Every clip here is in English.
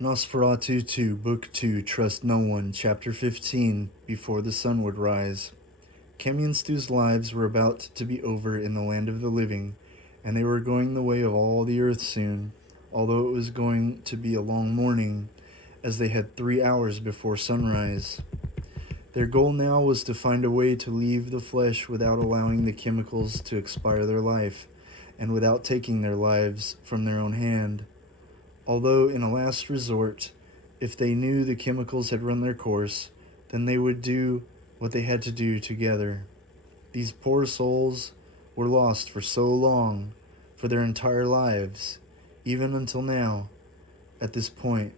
NOS4A22, Book 2, Trust No One, Chapter 15, Before the Sun Would Rise. Kemi and Stu's lives were about to be over in the land of the living, and they were going the way of all the earth soon, although it was going to be a long morning, as they had 3 hours before sunrise. Their goal now was to find a way to leave the flesh without allowing the chemicals to expire their life, and without taking their lives from their own hand. Although, in a last resort, if they knew the chemicals had run their course, then they would do what they had to do together. These poor souls were lost for so long, for their entire lives, even until now, at this point.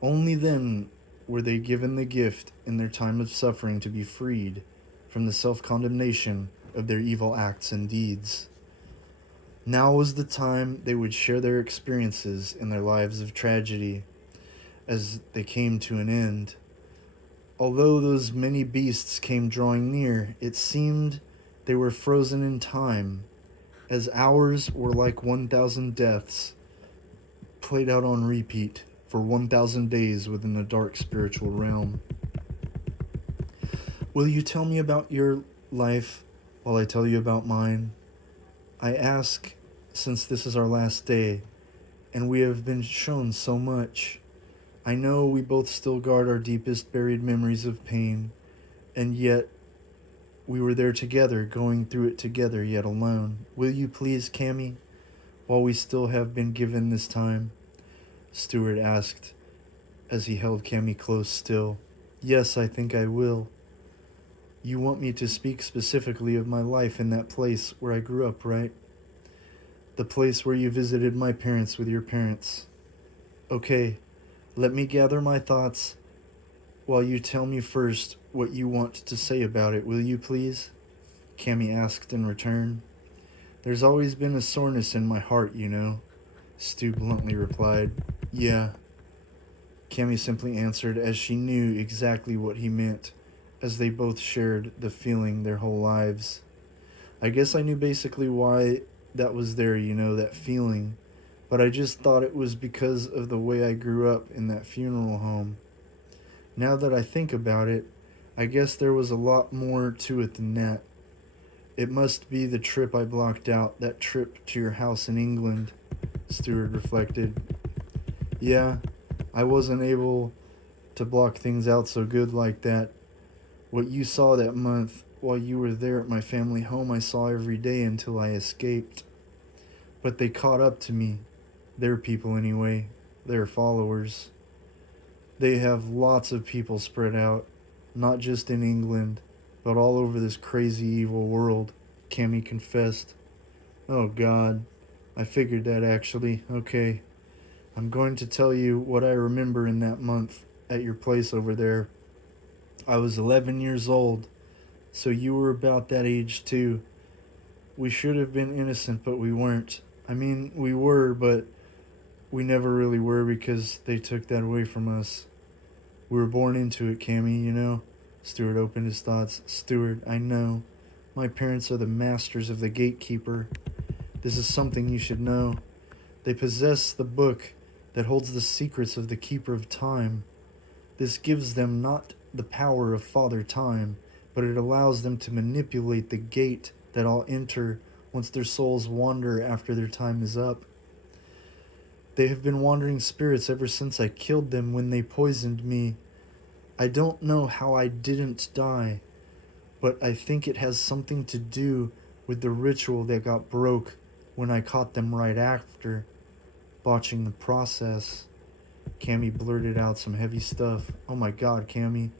Only then were they given the gift in their time of suffering to be freed from the self-condemnation of their evil acts and deeds. Now was the time they would share their experiences in their lives of tragedy as they came to an end. Although those many beasts came drawing near, it seemed they were frozen in time, as hours were like 1,000 deaths, played out on repeat for 1,000 days within the dark spiritual realm. Will you tell me about your life while I tell you about mine? I ask, since this is our last day, and we have been shown so much. I know we both still guard our deepest buried memories of pain, and yet we were there together, going through it together, yet alone. Will you please, Cammy, while we still have been given this time? Stuart asked, as he held Cammy close still. Yes, I think I will. You want me to speak specifically of my life in that place where I grew up, right? The place where you visited my parents with your parents. Okay, let me gather my thoughts while you tell me first what you want to say about it, will you please? Cammy asked in return. There's always been a soreness in my heart, you know, Stu bluntly replied. Yeah, Cammy simply answered, as she knew exactly what he meant, as they both shared the feeling their whole lives. I guess I knew basically why that was there, you know, that feeling, but I just thought it was because of the way I grew up in that funeral home. Now that I think about it, I guess there was a lot more to it than that. It must be the trip I blocked out, that trip to your house in England, Stuart reflected. Yeah, I wasn't able to block things out so good like that. What you saw that month while you were there at my family home, I saw every day until I escaped. But they caught up to me. Their people anyway. Their followers. They have lots of people spread out, not just in England, but all over this crazy evil world, Cammy confessed. Oh God, I figured that actually. Okay, I'm going to tell you what I remember in that month at your place over there. I was 11 years old, so you were about that age too. We should have been innocent, but we weren't. I mean, we were, but we never really were because they took that away from us. We were born into it, Cammy, you know? Stuart opened his thoughts. Stuart, I know. My parents are the masters of the gatekeeper. This is something you should know. They possess the book that holds the secrets of the keeper of time. This gives them not the power of Father Time, but it allows them to manipulate the gate that all enter once their souls wander after their time is up. They have been wandering spirits ever since I killed them when they poisoned me. I don't know how I didn't die, but I think it has something to do with the ritual that got broke when I caught them right after, botching the process. Cammy blurted out some heavy stuff. Oh my God, Cammy,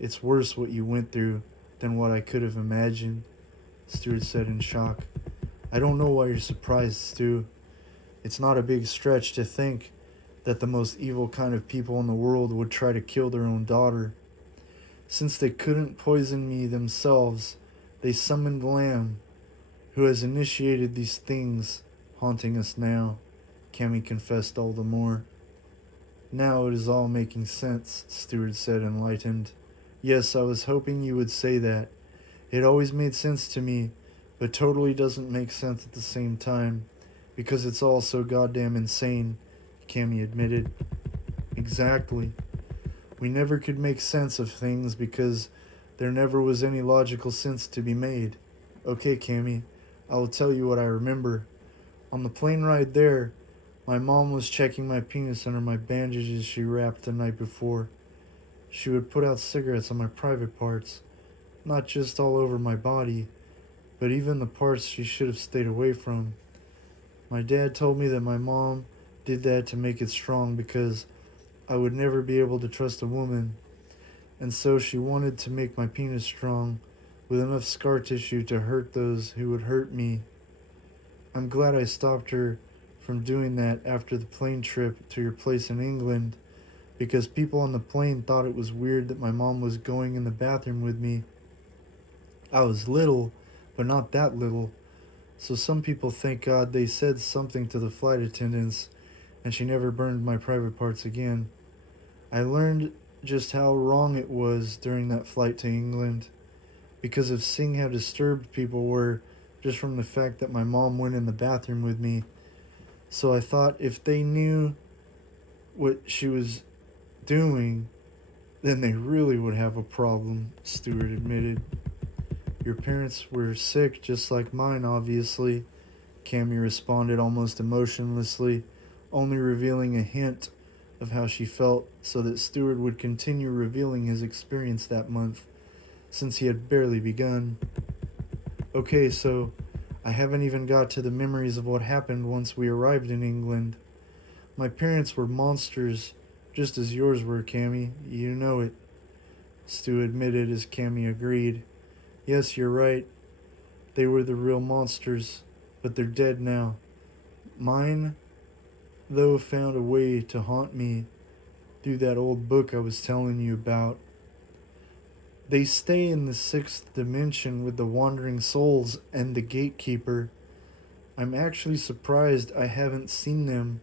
it's worse what you went through than what I could have imagined, Stuart said in shock. I don't know why you're surprised, Stu. It's not a big stretch to think that the most evil kind of people in the world would try to kill their own daughter. Since they couldn't poison me themselves, they summoned Lamb, who has initiated these things haunting us now, Cammy confessed all the more. Now it is all making sense, Stuart said, enlightened. Yes, I was hoping you would say that. It always made sense to me, but totally doesn't make sense at the same time, because it's all so goddamn insane, Cammy admitted. Exactly. We never could make sense of things because there never was any logical sense to be made. Okay, Cammy, I will tell you what I remember. On the plane ride there, my mom was checking my penis under my bandages she wrapped the night before. She would put out cigarettes on my private parts, not just all over my body, but even the parts she should have stayed away from. My dad told me that my mom did that to make it strong because I would never be able to trust a woman, and so she wanted to make my penis strong with enough scar tissue to hurt those who would hurt me. I'm glad I stopped her from doing that after the plane trip to your place in England because people on the plane thought it was weird that my mom was going in the bathroom with me. I was little, but not that little, so some people thank God they said something to the flight attendants and she never burned my private parts again. I learned just how wrong it was during that flight to England because of seeing how disturbed people were just from the fact that my mom went in the bathroom with me. So I thought if they knew what she was doing, then they really would have a problem, Stewart admitted. Your parents were sick just like mine, obviously, Cammy responded almost emotionlessly, only revealing a hint of how she felt so that Stewart would continue revealing his experience that month, since he had barely begun. Okay, so I haven't even got to the memories of what happened once we arrived in England. My parents were monsters, just as yours were, Cammy. You know it, Stu admitted as Cammy agreed. Yes, you're right. They were the real monsters, but they're dead now. Mine, though, found a way to haunt me through that old book I was telling you about. They stay in the sixth dimension with the wandering souls and the gatekeeper. I'm actually surprised I haven't seen them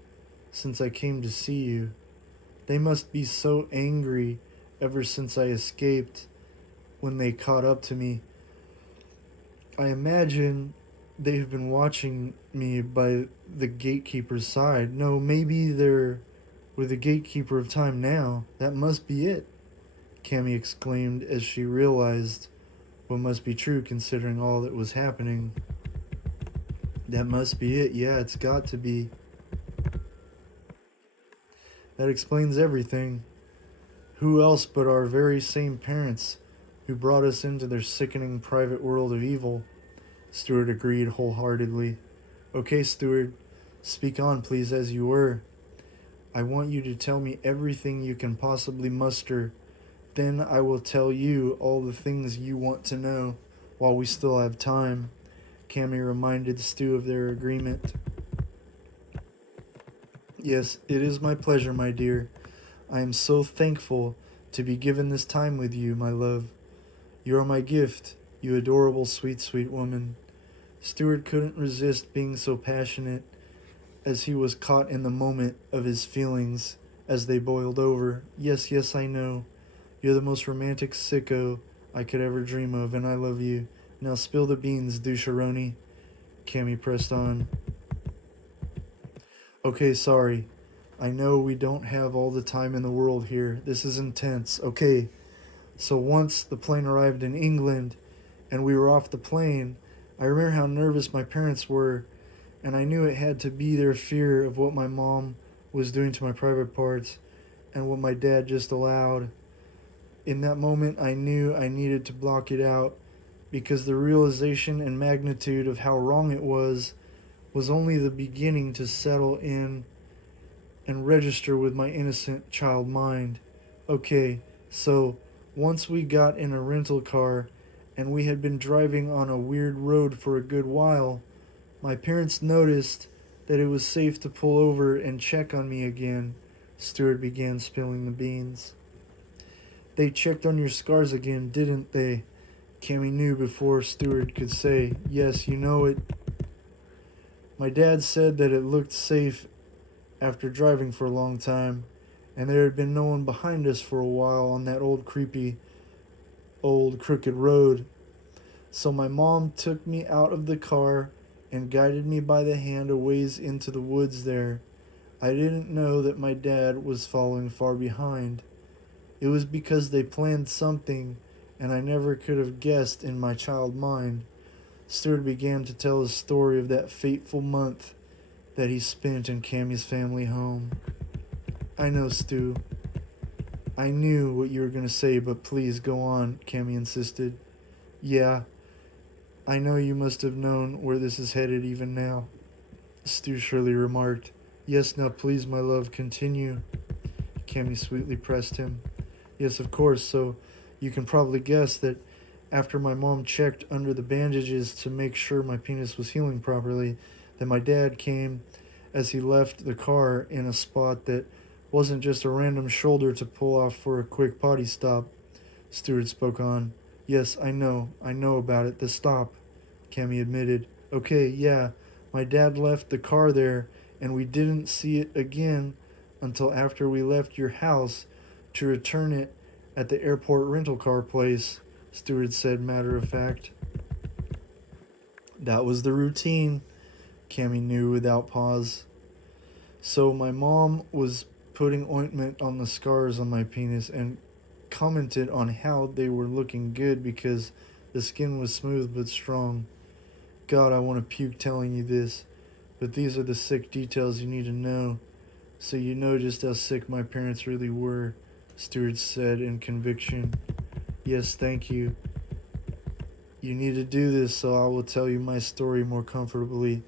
since I came to see you. They must be so angry ever since I escaped when they caught up to me. I imagine they've been watching me by the gatekeeper's side. No, maybe they're with the gatekeeper of time now. That must be it, Cammy exclaimed as she realized what must be true considering all that was happening. That must be it. Yeah, it's got to be. That explains everything. Who else but our very same parents who brought us into their sickening private world of evil? Stuart agreed wholeheartedly. Okay, Stuart, speak on, please, as you were. I want you to tell me everything you can possibly muster. Then I will tell you all the things you want to know while we still have time. Cammy reminded Stu of their agreement. Yes, it is my pleasure, my dear. I am so thankful to be given this time with you, my love. You are my gift, you adorable, sweet, sweet woman. Stuart couldn't resist being so passionate as he was caught in the moment of his feelings as they boiled over. Yes, yes, I know. You're the most romantic sicko I could ever dream of, and I love you. Now spill the beans, doucheroni. Cammy pressed on. Okay, sorry. I know we don't have all the time in the world here. This is intense. Okay, so once the plane arrived in England and we were off the plane, I remember how nervous my parents were, and I knew it had to be their fear of what my mom was doing to my private parts and what my dad just allowed. In that moment, I knew I needed to block it out because the realization and magnitude of how wrong it was only the beginning to settle in and register with my innocent child mind. Okay, so once we got in a rental car and we had been driving on a weird road for a good while, my parents noticed that it was safe to pull over and check on me again. Stuart began spilling the beans. They checked on your scars again, didn't they? Cammy knew before Stuart could say, yes, you know it. My dad said that it looked safe after driving for a long time, and there had been no one behind us for a while on that old creepy, old crooked road. So my mom took me out of the car and guided me by the hand a ways into the woods there. I didn't know that my dad was falling far behind. It was because they planned something, and I never could have guessed in my child mind. Stuart began to tell his story of that fateful month that he spent in Cammie's family home. I know, Stu. I knew what you were going to say, but please go on, Cammie insisted. Yeah, I know you must have known where this is headed even now, Stu Shirley remarked. Yes, now please, my love, continue. Cammie sweetly pressed him. Yes, of course, so you can probably guess that after my mom checked under the bandages to make sure my penis was healing properly, that my dad came as he left the car in a spot that wasn't just a random shoulder to pull off for a quick potty stop. Stewart spoke on. Yes, I know about it, the stop, Cammie admitted. Okay, yeah, my dad left the car there, and we didn't see it again until after we left your house to return it at the airport rental car place, Stewart said matter of fact. That was the routine, Cammie knew without pause. So my mom was putting ointment on the scars on my penis and commented on how they were looking good because the skin was smooth but strong. God, I want to puke telling you this, but these are the sick details you need to know, so you know just how sick my parents really were, Stewart said in conviction. Yes, thank you. You need to do this so I will tell you my story more comfortably.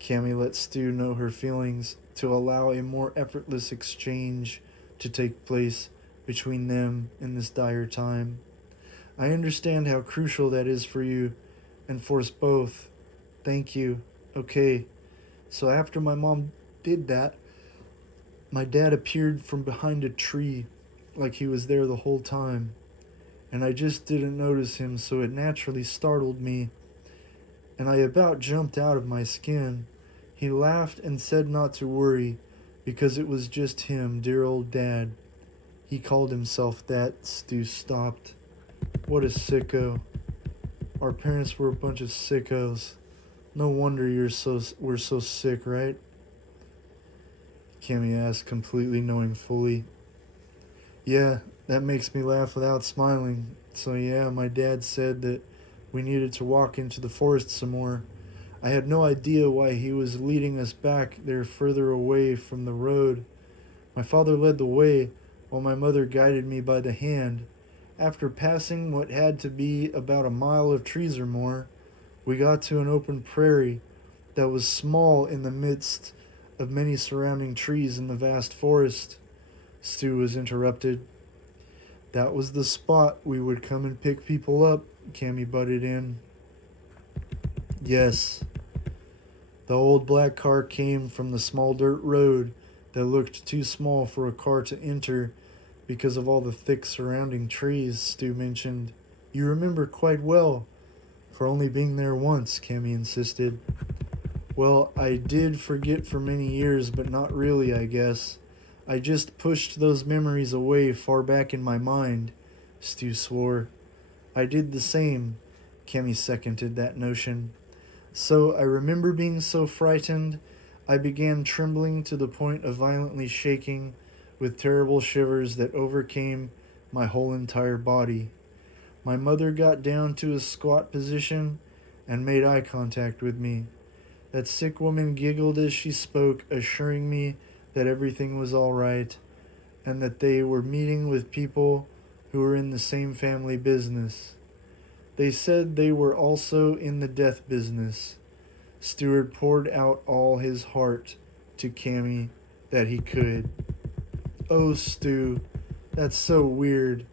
Cammie let Stu know her feelings to allow a more effortless exchange to take place between them in this dire time. I understand how crucial that is for you and for us both. Thank you. Okay, so after my mom did that, my dad appeared from behind a tree like he was there the whole time, and I just didn't notice him, so it naturally startled me, and I about jumped out of my skin. He laughed and said not to worry, because it was just him, dear old dad. He called himself that. Stu stopped. What a sicko. Our parents were a bunch of sickos. No wonder we're so sick, right? Cammie asked, completely knowing fully. Yeah, that makes me laugh without smiling. So yeah, my dad said that we needed to walk into the forest some more. I had no idea why he was leading us back there further away from the road. My father led the way, while my mother guided me by the hand. After passing what had to be about a mile of trees or more, we got to an open prairie that was small in the midst of many surrounding trees in the vast forest. Stu was interrupted. That was the spot we would come and pick people up, Cammie butted in. Yes. The old black car came from the small dirt road that looked too small for a car to enter because of all the thick surrounding trees, Stu mentioned. You remember quite well, for only being there once, Cammie insisted. Well, I did forget for many years, but not really, I guess. I just pushed those memories away far back in my mind, Stu swore. I did the same, Cammie seconded that notion. So I remember being so frightened, I began trembling to the point of violently shaking, with terrible shivers that overcame my whole entire body. My mother got down to a squat position and made eye contact with me. That sick woman giggled as she spoke, assuring me that everything was all right and that they were meeting with people who were in the same family business. They said they were also in the death business. Stewart poured out all his heart to Cammie that he could. Oh, Stu, that's so weird.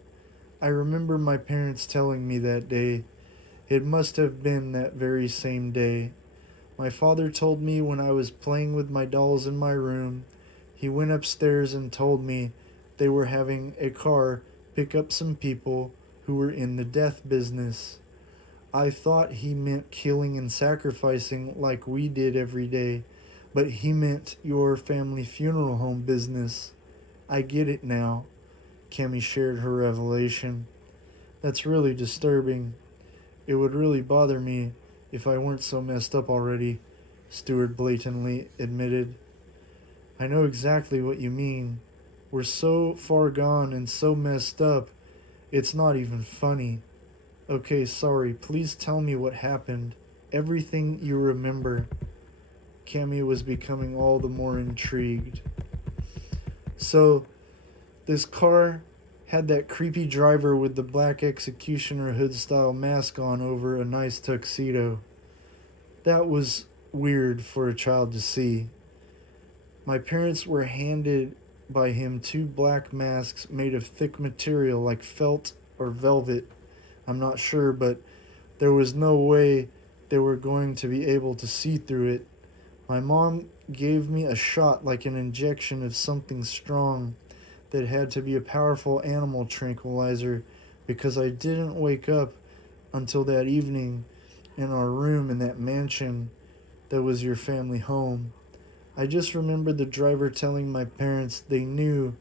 I remember my parents telling me that day. It must have been that very same day. My father told me when I was playing with my dolls in my room. He went upstairs and told me they were having a car pick up some people who were in the death business. I thought he meant killing and sacrificing like we did every day, but he meant your family funeral home business. I get it now. Cammie shared her revelation. That's really disturbing. It would really bother me if I weren't so messed up already, Stewart blatantly admitted. I know exactly what you mean. We're so far gone and so messed up, it's not even funny. Okay, sorry, please tell me what happened. Everything you remember. Cammy was becoming all the more intrigued. So, this car had that creepy driver with the black executioner hood style mask on over a nice tuxedo. That was weird for a child to see. My parents were handed by him two black masks made of thick material like felt or velvet. I'm not sure, but there was no way they were going to be able to see through it. My mom gave me a shot like an injection of something strong that had to be a powerful animal tranquilizer because I didn't wake up until that evening in our room in that mansion that was your family home. I just remember the driver telling my parents they knew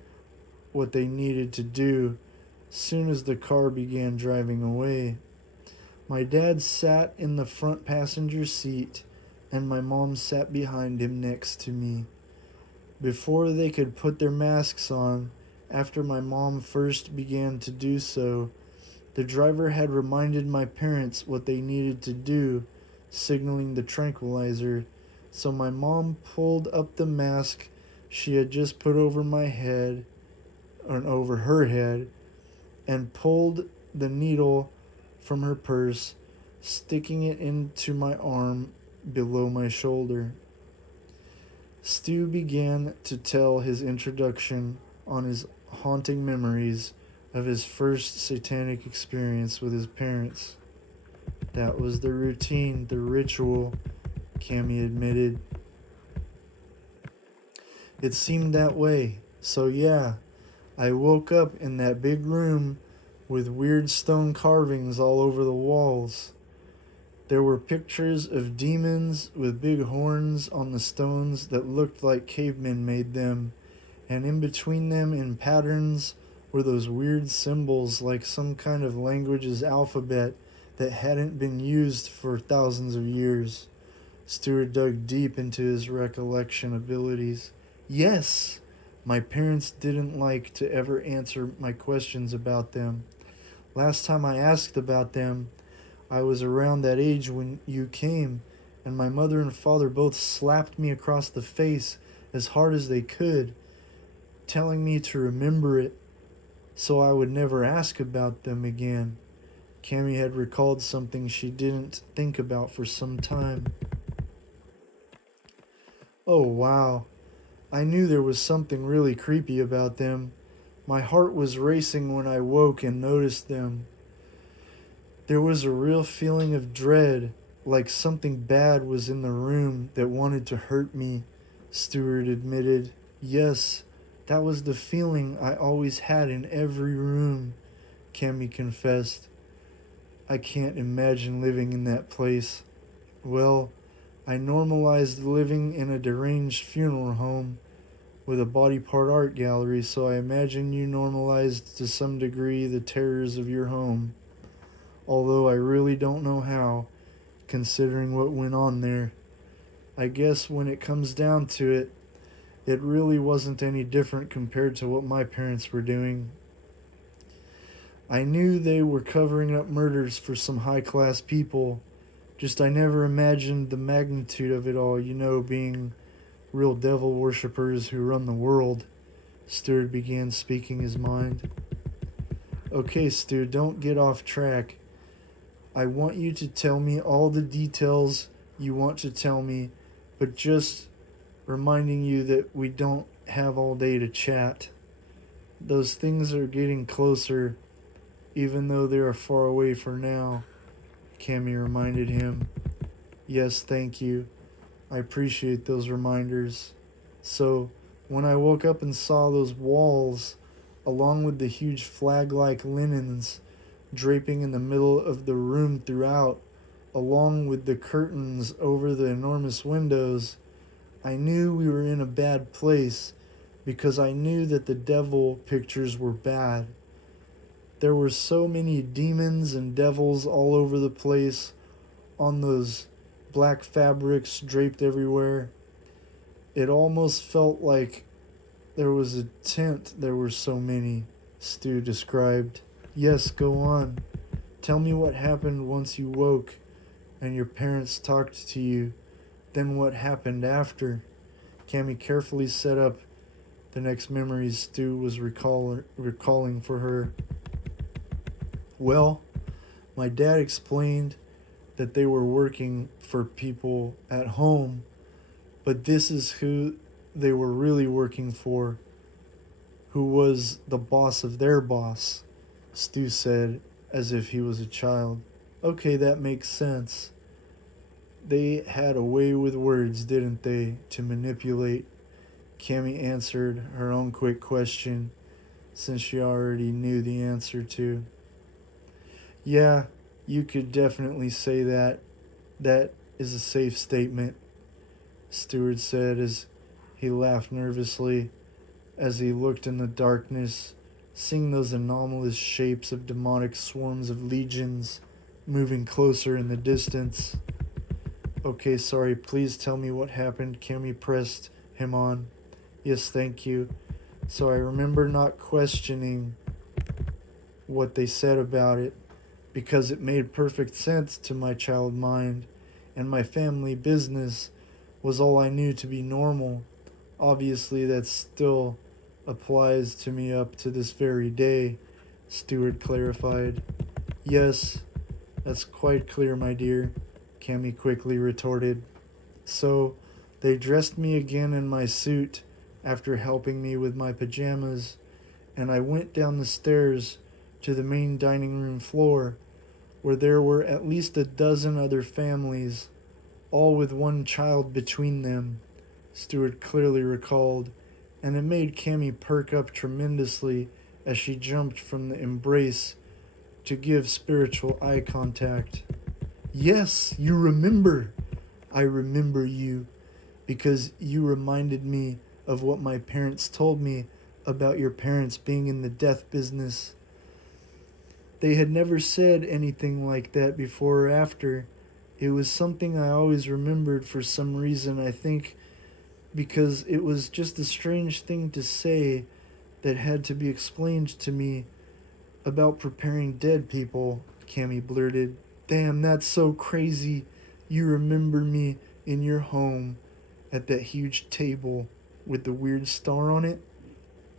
what they needed to do soon as the car began driving away. My dad sat in the front passenger seat and my mom sat behind him next to me. Before they could put their masks on, after my mom first began to do so, the driver had reminded my parents what they needed to do, signaling the tranquilizer. So my mom pulled up the mask she had just put over my head, or over her head, and pulled the needle from her purse, sticking it into my arm below my shoulder. Stu began to tell his introduction on his haunting memories of his first satanic experience with his parents. That was the routine, the ritual, Cammy admitted. It seemed that way. So yeah, I woke up in that big room with weird stone carvings all over the walls. There were pictures of demons with big horns on the stones that looked like cavemen made them, and in between them in patterns were those weird symbols like some kind of language's alphabet that hadn't been used for thousands of years. Stuart dug deep into his recollection abilities. Yes, my parents didn't like to ever answer my questions about them. Last time I asked about them, I was around that age when you came, and my mother and father both slapped me across the face as hard as they could, telling me to remember it so I would never ask about them again. Cammy had recalled something she didn't think about for some time. Oh, wow. I knew there was something really creepy about them. My heart was racing when I woke and noticed them. There was a real feeling of dread, like something bad was in the room that wanted to hurt me, Stuart admitted. Yes, that was the feeling I always had in every room, Cammy confessed. I can't imagine living in that place. Well, I normalized living in a deranged funeral home with a body part art gallery, so I imagine you normalized to some degree the terrors of your home. Although I really don't know how, considering what went on there. I guess when it comes down to it, it really wasn't any different compared to what my parents were doing. I knew they were covering up murders for some high-class people, just I never imagined the magnitude of it all, being real devil worshippers who run the world. Stuart began speaking his mind. Okay, Stu, don't get off track. I want you to tell me all the details you want to tell me, but just reminding you that we don't have all day to chat. Those things are getting closer, even though they are far away for now, Cammy reminded him. Yes, thank you. I appreciate those reminders. So, when I woke up and saw those walls, along with the huge flag-like linens draping in the middle of the room throughout, along with the curtains over the enormous windows, I knew we were in a bad place because I knew that the devil pictures were bad. There were so many demons and devils all over the place on those black fabrics draped everywhere. It almost felt like there was a tent, there were so many, Stu described. Yes, go on. Tell me what happened once you woke and your parents talked to you. Then what happened after? Cammy carefully set up the next memories Stu was recalling for her. Well, my dad explained that they were working for people at home, but this is who they were really working for, who was the boss of their boss, Stu said, as if he was a child. Okay, that makes sense. They had a way with words, didn't they, to manipulate? Cammy answered her own quick question, since she already knew the answer to. Yeah, you could definitely say that. That is a safe statement, Stewart said as he laughed nervously as he looked in the darkness, seeing those anomalous shapes of demonic swarms of legions moving closer in the distance. Okay, sorry, please tell me what happened. Cammy pressed him on. Yes, thank you. So I remember not questioning what they said about it, because it made perfect sense to my child mind, and my family business was all I knew to be normal. Obviously, that still applies to me up to this very day, Stewart clarified. Yes, that's quite clear, my dear, Cammy quickly retorted. So, they dressed me again in my suit after helping me with my pajamas, and I went down the stairs to the main dining room floor, where there were at least a dozen other families, all with one child between them, Stewart clearly recalled, and it made Cammy perk up tremendously as she jumped from the embrace to give spiritual eye contact. Yes, you remember. I remember you, because you reminded me of what my parents told me about your parents being in the death business. They had never said anything like that before or after. It was something I always remembered for some reason, I think because it was just a strange thing to say that had to be explained to me about preparing dead people, Cammy blurted. Damn, that's so crazy. You remember me in your home at that huge table with the weird star on it?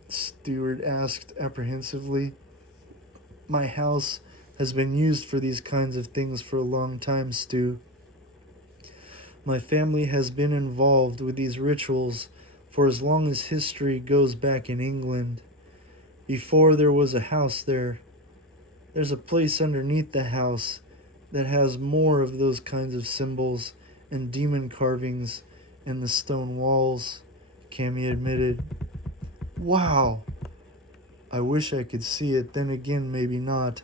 Stewart asked apprehensively. My house has been used for these kinds of things for a long time, Stu. My family has been involved with these rituals for as long as history goes back in England. Before there was a house there. There's a place underneath the house that has more of those kinds of symbols and demon carvings in the stone walls, Cammy admitted. Wow! I wish I could see it, then again maybe not.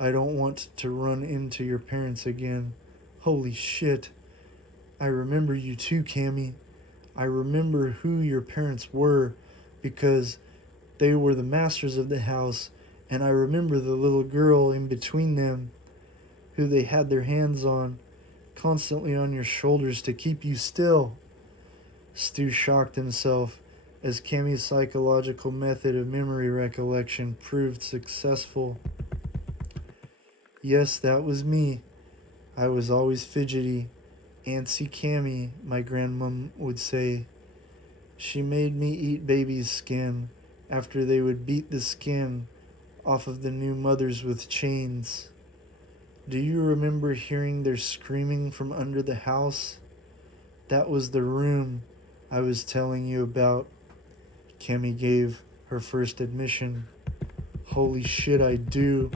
I don't want to run into your parents again. Holy shit. I remember you too, Cammy. I remember who your parents were because they were the masters of the house, and I remember the little girl in between them who they had their hands on, constantly on your shoulders to keep you still. Stu shocked himself as Cammy's psychological method of memory recollection proved successful. Yes, that was me. I was always fidgety. Antsy Cammy, my grandmom would say. She made me eat baby's skin after they would beat the skin off of the new mothers with chains. Do you remember hearing their screaming from under the house? That was the room I was telling you about. Cammy gave her first admission. Holy shit, I do.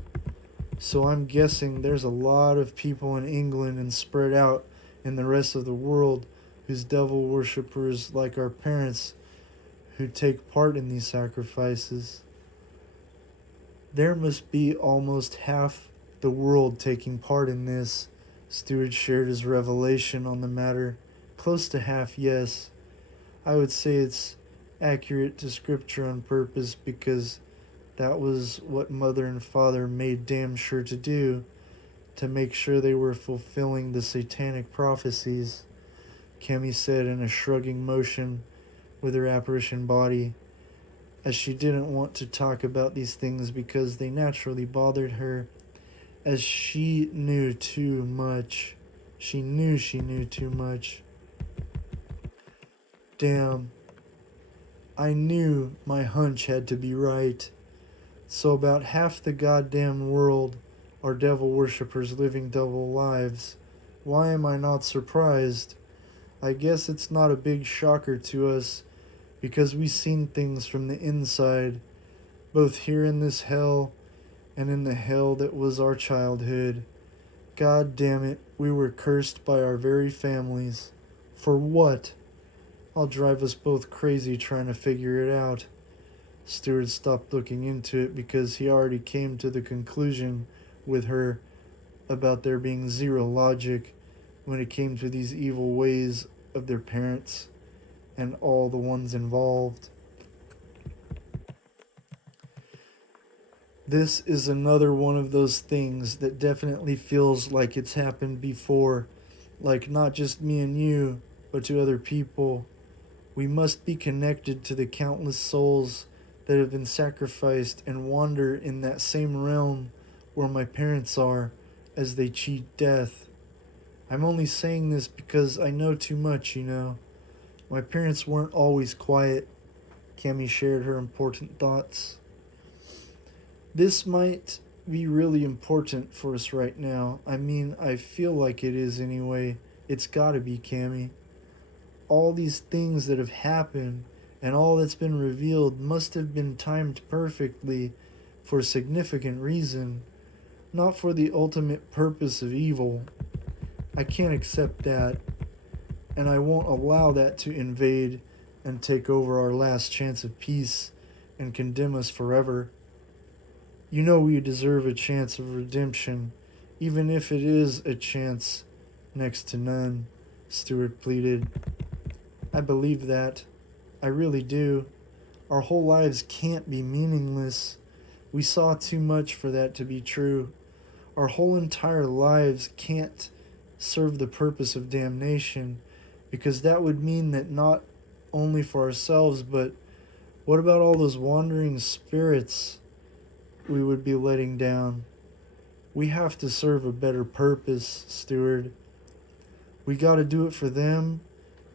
So I'm guessing there's a lot of people in England and spread out in the rest of the world who's devil worshippers like our parents who take part in these sacrifices. There must be almost half the world taking part in this. Stewart shared his revelation on the matter. Close to half, yes. I would say it's accurate to scripture on purpose because that was what mother and father made damn sure to do, to make sure they were fulfilling the satanic prophecies. Cammy said in a shrugging motion with her apparition body, as she didn't want to talk about these things because they naturally bothered her, as she knew too much. She knew too much. Damn, I knew my hunch had to be right. So about half the goddamn world are devil worshippers living devil lives. Why am I not surprised? I guess it's not a big shocker to us because we've seen things from the inside, both here in this hell and in the hell that was our childhood. God damn it, we were cursed by our very families. For what? I'll drive us both crazy trying to figure it out. Stuart stopped looking into it because he already came to the conclusion with her about there being zero logic when it came to these evil ways of their parents and all the ones involved. This is another one of those things that definitely feels like it's happened before, like not just me and you, but to other people. We must be connected to the countless souls that have been sacrificed and wander in that same realm where my parents are as they cheat death. I'm only saying this because I know too much, you know. My parents weren't always quiet. Cammy shared her important thoughts. This might be really important for us right now. I mean, I feel like it is anyway. It's gotta be, Cammy. All these things that have happened and all that's been revealed must have been timed perfectly for a significant reason, not for the ultimate purpose of evil. I can't accept that, and I won't allow that to invade and take over our last chance of peace and condemn us forever. You know we deserve a chance of redemption, even if it is a chance next to none, Stuart pleaded. I believe that. I really do. Our whole lives can't be meaningless. We saw too much for that to be true. Our whole entire lives can't serve the purpose of damnation, because that would mean that not only for ourselves, but what about all those wandering spirits we would be letting down? We have to serve a better purpose, Steward. We gotta do it for them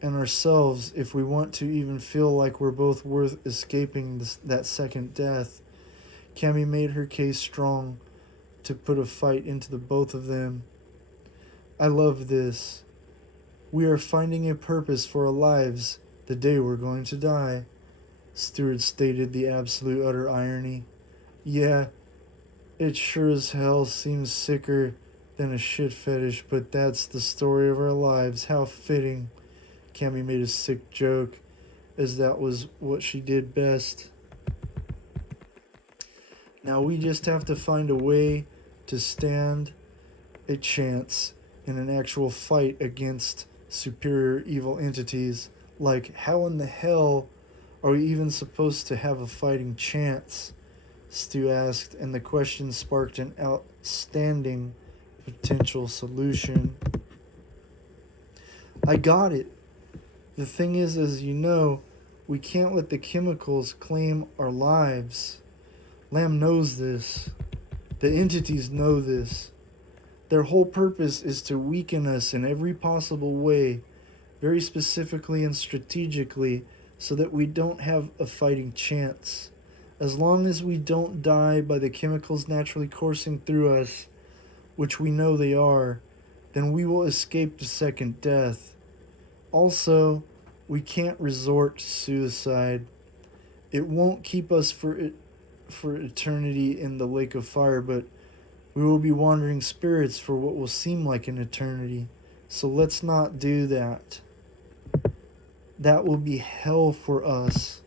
and ourselves if we want to even feel like we're both worth escaping that second death. Cammy made her case strong to put a fight into the both of them. I love this. We are finding a purpose for our lives the day we're going to die. Stewart stated the absolute utter irony. Yeah, it sure as hell seems sicker than a shit fetish, but that's the story of our lives. How fitting. Cammy made a sick joke, as that was what she did best. Now we just have to find a way to stand a chance in an actual fight against superior evil entities. Like, how in the hell are we even supposed to have a fighting chance? Stu asked, and the question sparked an outstanding potential solution. I got it. The thing is, as you know, we can't let the chemicals claim our lives. Lamb knows this. The entities know this. Their whole purpose is to weaken us in every possible way, very specifically and strategically, so that we don't have a fighting chance. As long as we don't die by the chemicals naturally coursing through us, which we know they are, then we will escape the second death. Also, we can't resort to suicide. It won't keep us for eternity in the lake of fire, but we will be wandering spirits for what will seem like an eternity. So let's not do that. That will be hell for us.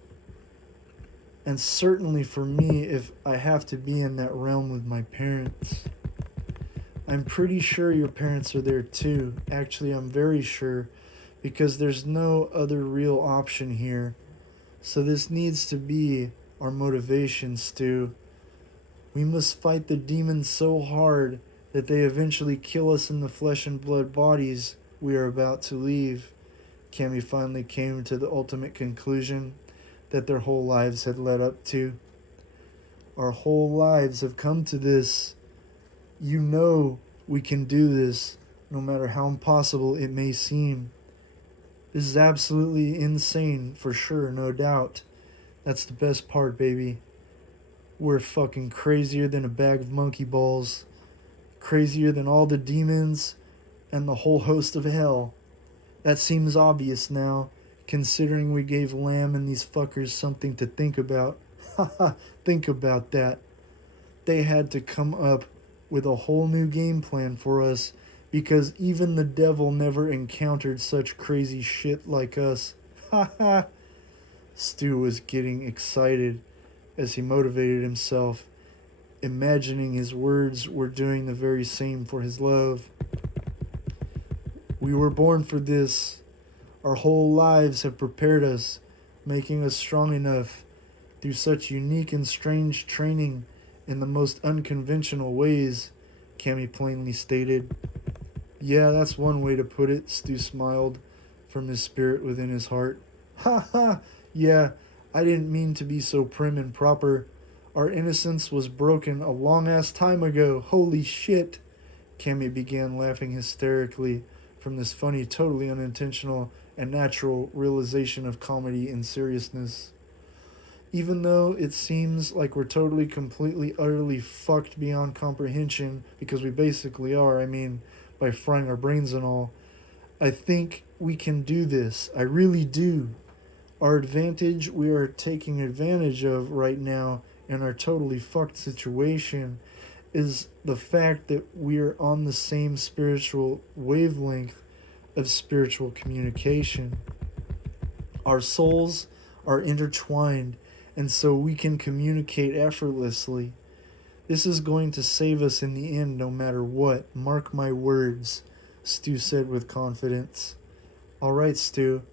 And certainly for me if I have to be in that realm with my parents. I'm pretty sure your parents are there too. Actually, I'm very sure, because there's no other real option here. So this needs to be our motivation, Stu. We must fight the demons so hard that they eventually kill us in the flesh and blood bodies we are about to leave. Cammy finally came to the ultimate conclusion that their whole lives had led up to. Our whole lives have come to this. You know we can do this, no matter how impossible it may seem. This is absolutely insane, for sure, no doubt. That's the best part, baby. We're fucking crazier than a bag of monkey balls. Crazier than all the demons and the whole host of hell. That seems obvious now, considering we gave Lamb and these fuckers something to think about. Haha, think about that. They had to come up with a whole new game plan for us because even the devil never encountered such crazy shit like us. Haha. Stu was getting excited as he motivated himself, imagining his words were doing the very same for his love. We were born for this. Our whole lives have prepared us, making us strong enough through such unique and strange training in the most unconventional ways, Cammy plainly stated. Yeah, that's one way to put it, Stu smiled from his spirit within his heart. Ha ha! Yeah, I didn't mean to be so prim and proper. Our innocence was broken a long-ass time ago. Holy shit! Cammy began laughing hysterically from this funny, totally unintentional, and natural realization of comedy and seriousness. Even though it seems like we're totally, completely, utterly fucked beyond comprehension, because we basically are, I mean, by frying our brains and all, I think we can do this. I really do. Our advantage we are taking advantage of right now in our totally fucked situation is the fact that we are on the same spiritual wavelength of spiritual communication. Our souls are intertwined, and so we can communicate effortlessly. This is going to save us in the end no matter what. Mark my words, Stu said with confidence. All right, Stu.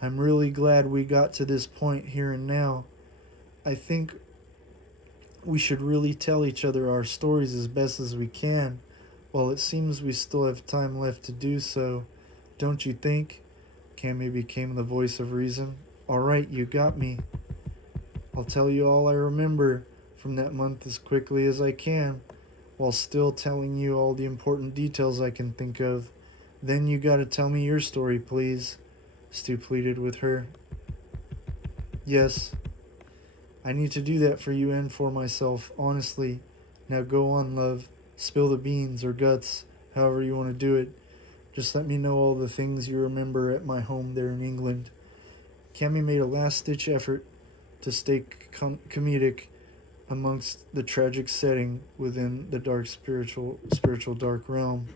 I'm really glad we got to this point here and now. I think we should really tell each other our stories as best as we can, while it seems we still have time left to do so. Don't you think? Cammy became the voice of reason. All right, you got me. I'll tell you all I remember from that month as quickly as I can, while still telling you all the important details I can think of. Then you gotta tell me your story, please, Stu pleaded with her. Yes, I need to do that for you and for myself, honestly. Now go on, love. Spill the beans or guts, however you want to do it. Just let me know all the things you remember at my home there in England. Cammy made a last-ditch effort to stay comedic amongst the tragic setting within the dark spiritual dark realm.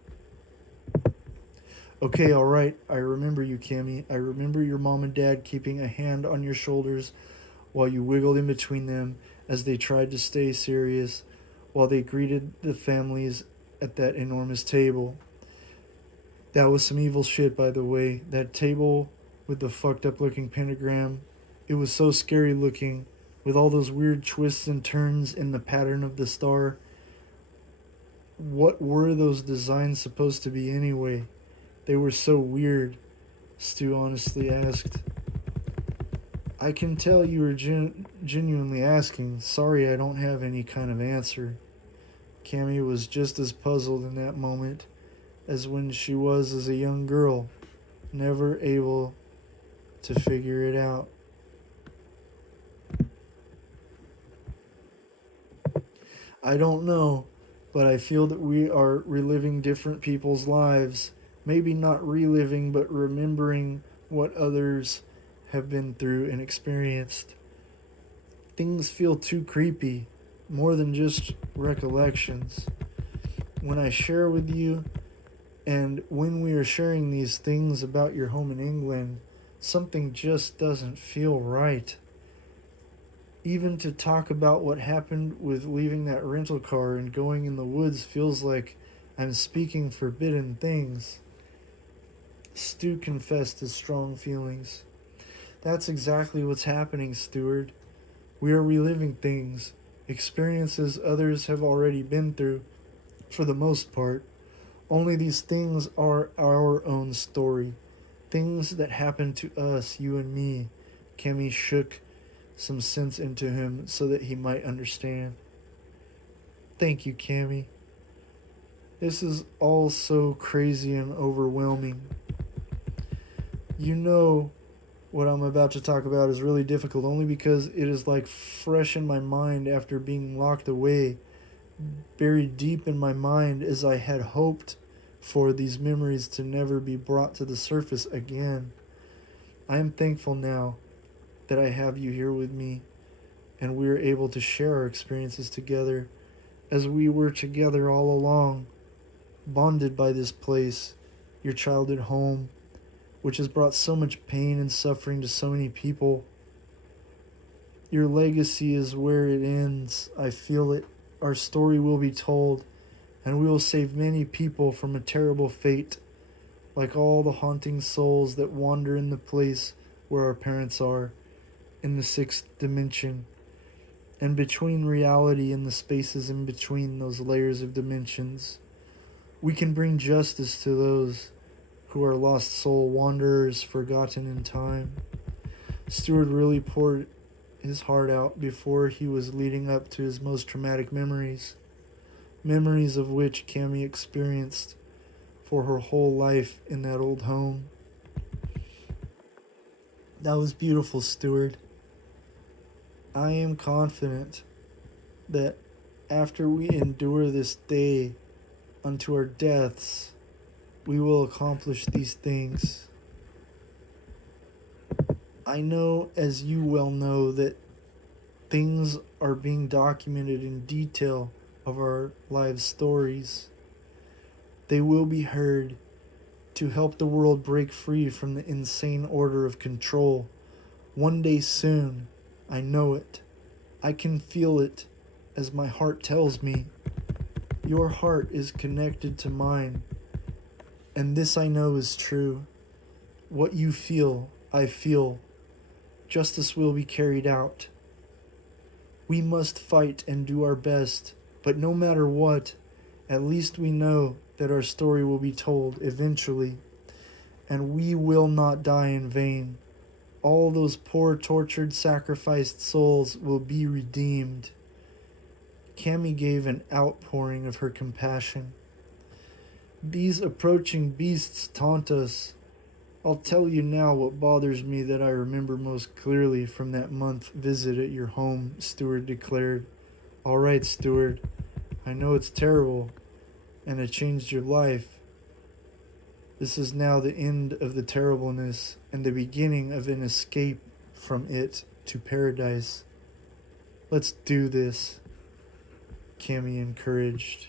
Okay, all right, I remember you, Cammy. I remember your mom and dad keeping a hand on your shoulders while you wiggled in between them as they tried to stay serious while they greeted the families at that enormous table. That was some evil shit, by the way. That table with the fucked up looking pentagram. It was so scary looking, with all those weird twists and turns in the pattern of the star. What were those designs supposed to be anyway? They were so weird, Stu honestly asked. I can tell you were genuinely asking. Sorry I don't have any kind of answer. Cammy was just as puzzled in that moment as when she was as a young girl, never able to figure it out. I don't know, but I feel that we are reliving different people's lives. Maybe not reliving, but remembering what others have been through and experienced. Things feel too creepy, more than just recollections. When I share with you, and when we are sharing these things about your home in England, something just doesn't feel right. Even to talk about what happened with leaving that rental car and going in the woods feels like I'm speaking forbidden things. Stu confessed his strong feelings. That's exactly what's happening, Steward. We are reliving things, experiences others have already been through, for the most part. Only these things are our own story. Things that happened to us, you and me. Cammy shook some sense into him so that he might understand. Thank you, Cammy. This is all so crazy and overwhelming. You know, what I'm about to talk about is really difficult only because it is like fresh in my mind after being locked away, buried deep in my mind as I had hoped for these memories to never be brought to the surface again. I am thankful now that I have you here with me and we are able to share our experiences together as we were together all along, bonded by this place, your childhood home, which has brought so much pain and suffering to so many people. Your legacy is where it ends. I feel it. Our story will be told, and we will save many people from a terrible fate, like all the haunting souls that wander in the place where our parents are, in the sixth dimension, and between reality and the spaces in between those layers of dimensions. We can bring justice to those who are lost soul wanderers forgotten in time. Stuart really poured his heart out before he was leading up to his most traumatic memories, memories of which Cammy experienced for her whole life in that old home. That was beautiful, Stuart. I am confident that after we endure this day unto our deaths, we will accomplish these things. I know, as you well know, that things are being documented in detail of our lives' stories. They will be heard to help the world break free from the insane order of control. One day soon, I know it. I can feel it as my heart tells me. Your heart is connected to mine. And this I know is true. What you feel, I feel. Justice will be carried out. We must fight and do our best, but no matter what, at least we know that our story will be told eventually, and we will not die in vain. All those poor, tortured, sacrificed souls will be redeemed. Cammy gave an outpouring of her compassion. These approaching beasts taunt us. I'll tell you now what bothers me that I remember most clearly from that month visit at your home, Stuart declared. All right, Stuart, I know it's terrible, and it changed your life. This is now the end of the terribleness and the beginning of an escape from it to paradise. Let's do this, Cammy encouraged.